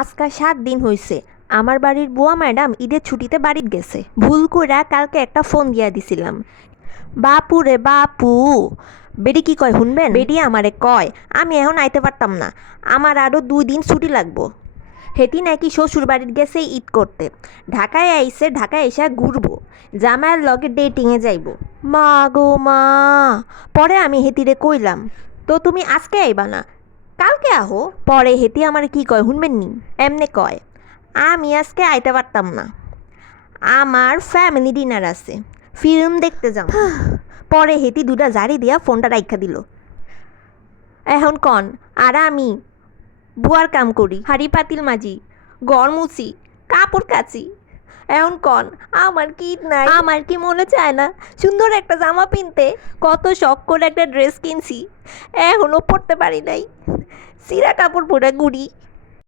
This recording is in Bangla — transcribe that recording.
আজকা 7 দিন হইছে আমার বাড়ির বুয়া ম্যাডাম ঈদের ছুটিতে বাড়িত গেছে। ভুল কইরা কালকে একটা ফোন দিয়া দিছিলাম। বাপু রে বাপু, বেডি কি কয় শুনবেন? বেডি আমারে কয় আমি এখন আইতে পারতাম না, আমার আরও 2 দিন ছুটি লাগবো। হেতি নাকি শ্বশুর বাড়ির গেছে ঈদ করতে, ঢাকায় আইছে, ঢাকায় এসে ঘুরবো, জামাইয়ের লগে ডেটিংয়ে যাইব। মা গো মা! পরে আমি হেতিরে কইলাম, তো তুমি আজকে আইবা না, কালকে আহো। পরে হেতি আমার কি কয় শুনবেন নি? এমনে কয়, আমি আজকে আইতে পারতাম না, আমার ফ্যামিলি ডিনার আছে, ফিল্ম দেখতে যাও। পরে হেতি দুটা জারি দিয়া ফোনটা রাইখা দিল। এখন কন আর আমি বুয়ার কাম করি, হাড়ি পাতিল মাজি, ঘর মুছি, কাপড় কাচি। এখন কন আমার কি নাই? আমার কি মনে চায় না সুন্দর একটা জামা কিনতে? কত শখ করে একটা ড্রেস কিনছি, এখনো পরতে পারি নাই, সিরা কাপড় পরে ঘুরি।